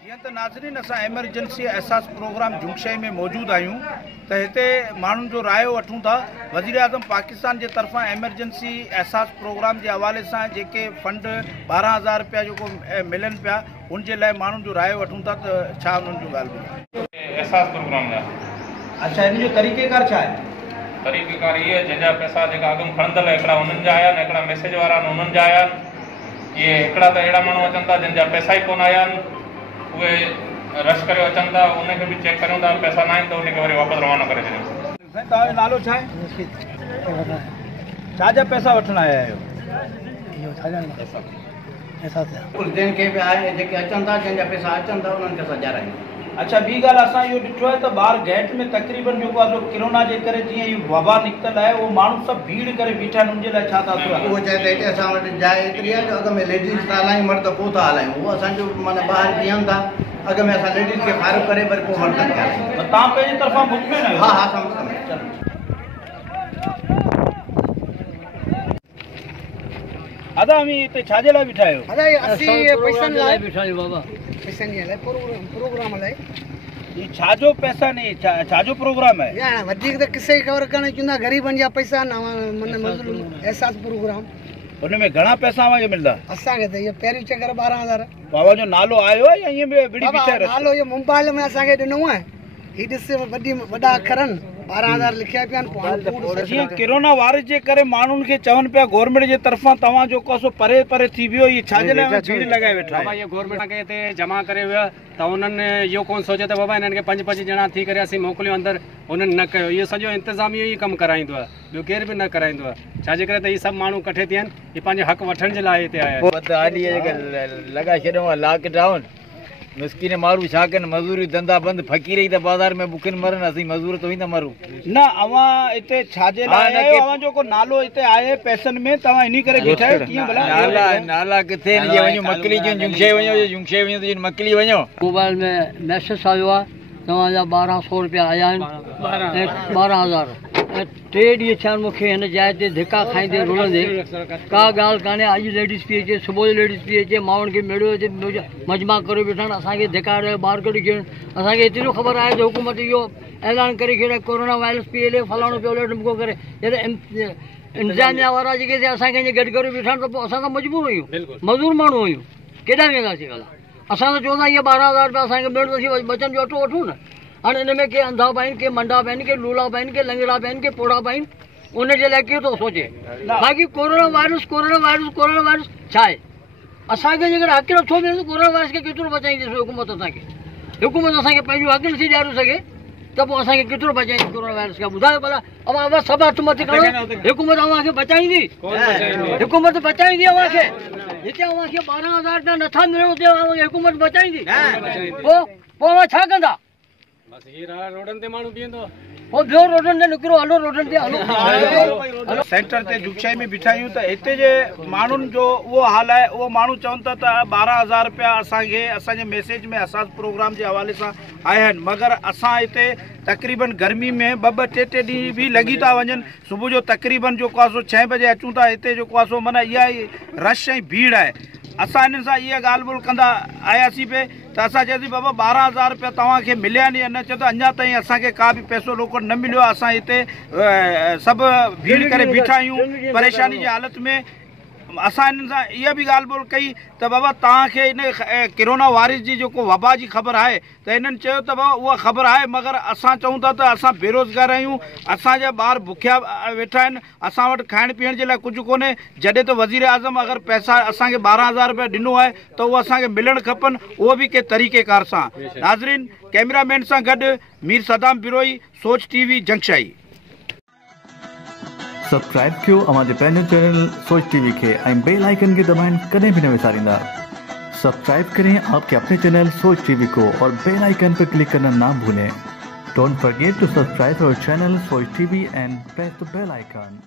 जीअं त नाज़रीन असां एमरजेंसी एहसास प्रोग्राम जुंगशई में मौजूदु आहियूं त हिते माण्हुनि जो रायो वठूं था। वज़ीर आज़म पाकिस्तान जे तरफ़ां एमरजेंसी एहसास प्रोग्राम जे हवाले सां जेके फंड 12,000 रुपया जेको मिलनि पिया उन जे लाइ माण्हुनि जो रायो वठूं था त छा उन्हनि जो ॻाल्हि ॿुधायो एहसास प्रोग्राम जा। अच्छा, हिन जो तरीक़ेकार छा आहे? तरीक़ेकार इहे जंहिंजा पैसा जेका अॻु खणंदड़ हिकिड़ा उन्हनि जा आया आहिनि, हिकिड़ा मैसेज वारा आहिनि उन्हनि जा आया आहिनि। इहे हिकिड़ा त अहिड़ा माण्हू अचनि था जंहिंजा पैसा ई कोन आया आहिनि, उहे रश करे अचनि था, उनखे बि चेक करियूं था, पैसा न आहिनि त उनखे वरी वापसि रवाना करे छॾियूं। तव्हांजो नालो छा आहे? छा जा पैसा वठण आया आहियो? जंहिंखे बि आहे जेके अचनि था, जंहिंजा पैसा अचनि था उन्हनि खे असां ॾियारायूं। अच्छा, ॿी ॻाल्हि असां इहो ॾिठो आहे त ॿाहिरि गेट में तक़रीबन जेको आहे कोरोना जे करे जीअं इहो वबा निकितल आहे उहो माण्हू सभु भीड़ करे बीठा आहिनि, उनजे लाइ छा था कयो? उहो चए त हिते असां वटि जाइ एतिरी आहे जो अॻ में लेडीज़ था हलायूं, मर्द पोइ था हलायूं। उहो असांजो माना ॿाहिरि बीहनि था, अॻ में असां लेडीज़ खे फ़ाइरो करे वरी पोइ मर्द खे हलायूं। तव्हां पंहिंजी तरफ़ां मुतमिन आहियो? हा हा, समझ अदा आम्ही इथे छाजे लाइ बीठा आहियो? पैसनि लाइ बीठा आहियूं बाबा, पैसनि जे लाइ प्रोग्राम लाइ। ये छाजो पैसा नहीं, छाजो प्रोग्राम है? या वधीक त किसे ख़बर कान्हे, चवंदा ग़रीबनि जा पैसा न मन मज़लूम एहसास प्रोग्राम। उनमें घणा पैसा आवां मिलंदा? असांखे त इहो पहिरियों चकर 12,000। बाबा जो नालो आयो आहे या ईअं बि विड़ी बीठा रहो? नालो इहो मोबाइल में असांखे ॾिनो आहे, हीअ ॾिस वॾा अखरनि 12,000 लिखिया पिया आहिनि। जीअं कोरोना वायरस जे करे माण्हुनि खे चवनि पिया गवर्नमेंट जे तरफ़ां तव्हां जेको सो परे परे थी वियो, इहे छाजे लाइ भीड़ लॻाए वेठा बाबा? ये गवर्नमेंट खे हिते जमा करे वियो त उन्हनि इहो कोन सोचियो त बाबा हिननि खे 5-5 ॼणा थी करे असीं मोकिलियूं अंदरि, उन्हनि न कयो। इहो सॼो इंतिज़ाम इहो ई कमु कराईंदो आहे, ॿियो केर बि न कराईंदो आहे। छाजे करे त इहे सभु माण्हू इकठे थिया आहिनि, इहे पंहिंजे हक़ वठण जे लाइ हिते आया आहिनि। लॻाए छॾियो आहे लॉकडाउन, मिसकिन माण्हू छा कनि, मज़ूरी धंधा बंदि, फ़क़ीर ई त बाज़ार में बुखनि मरनि, असीं मज़ूर तो ई न मरूं। न अवां हिते छाजे लाइ आयो? अवां जेको नालो हिते आहे पैसनि में तव्हां इन्ही करे बीठा आहियो? कीअं भला नाला किथे जे वञो मकली जो जुंगशे वञो, जुंगशे वञो त मकली वञो। मोबाइल में मैसेज आयो आहे तव्हांजा 1200 रुपया आया आहिनि, 12,000। ऐं 3 ॾींहं थिया आहिनि मूंखे हिन जाइ ते धिका खाईंदे रुलंदे। का ॻाल्हि कान्हे, अॼु लेडीज़ पई अचे, सुबुह जो लेडीज़ पई अचे, माण्हुनि खे मेड़ो अचे, मजमा करे वेठा आहिनि, असांखे धिका ॾे ॿार कढी छॾनि। असांखे एतिरो ख़बर आहे त हुकूमत इहो ऐलान करे छॾियो कोरोना वायरस पई हले, फलाणो पियो हले, ढिमको करे। जॾहिं इंतिज़ामिया वारा जेके असांखे गॾु करे बीठा आहिनि त पोइ असां त मजबूर हुयूं, मज़दूर माण्हू हुयूं, केॾा वेंदासीं भला? असां त चवंदा इहे 12,000 रुपया असांखे मिलंदो, असीं बचनि जो अटो वठूं न। हाणे हिन में के अंधा पाइनि, के मंडा पाइनि, के लूला पाइनि, के लंगड़ा पाइनि, के पोड़ा पाइनि, उनजे लाइ केरु थो सोचे? बाक़ी कोरोना वायरस छा आहे? असांखे जेकर हक़ नथो मिले त कोरोना वायरस खे केतिरो बचाईंदसि हुकूमत? हुकूमत असांखे पंहिंजो हक़ नथी ॾियारे सघे त पोइ असांखे केतिरो बचाईंदी कोरोना वायरस खां? ॿुधायो भला। अवां सभु हथ मथे खणो, हुकूमत अव्हांखे बचाईंदी? हुकूमत बचाईंदी अव्हांखे? जिते अव्हांखे 12,000 रुपया नथा मिलनि उते हुकूमत बचाईंदी? पोइ अव्हां छा कंदा? रोडनि ते माण्हू बीहंदो, पोइ ॿियो रोडनि ते निकिरो, हलो रोडनि ते हलो। सेंटर ते जुगशई में बीठा आहियूं त हिते जे माण्हुनि जो उहो हाल आहे। उहो माण्हू चवनि था त 12,000 रुपया असांजे मैसेज में एहसास प्रोग्राम जे हवाले सां आया आहिनि, मगर असां हिते तक़रीबन गर्मी में 2-2 ॾींहं बि लॻी था वञनि। सुबुह जो तक़रीबन जेको आहे सो 6 बजे अचूं था, हिते जेको आहे सो माना इहा रश ऐं भीड़ आहे। असां हिननि सां इहा ॻाल्हि ॿोल कंदा आयासीं पे त असां चयोसीं बाबा 12,000 रुपया तव्हांखे मिलिया आहिनि या न? चयो त अञा ताईं असांखे का बि पैसो रोकड़ न मिलियो आहे। असां हिते सभु भीड़ करे बीठा आहियूं परेशानी जी हालत में। असां हिननि सां इहा बि ॻाल्हि ॿोल कई त बाबा तव्हांखे हिन कोरोना वायरस जी जेको वबा जी ख़बर आहे त हिननि चयो त बाबा उहा ख़बर आहे, मगर असां चऊं था त असां बेरोज़गार आहियूं, असांजा ॿार बुखिया वेठा आहिनि, असां वटि खाइण पीअण जे लाइ कुझु कोन्हे। जॾहिं त वज़ीर आज़म अगरि पैसा असांखे 12,000 रुपया ॾिनो आहे त उहो असांखे मिलणु खपनि, उहो बि के तरीक़ेकार सां। नाज़रीन, कैमरामैन सां गॾु मीर सदाम बिरोई, सोच TV जंगशाई। सब्सक्राइब कयो हमारे पैनल चैनल सोच टीवी के बेल आइकन के दबाएं, कदें भी न विसारिंदा। सब्सक्राइब करें आपके अपने चैनल सोच टीवी को और बेल आइकन पर क्लिक करना ना भूलें। Don't forget to subscribe our channel Soch TV and press the bell icon.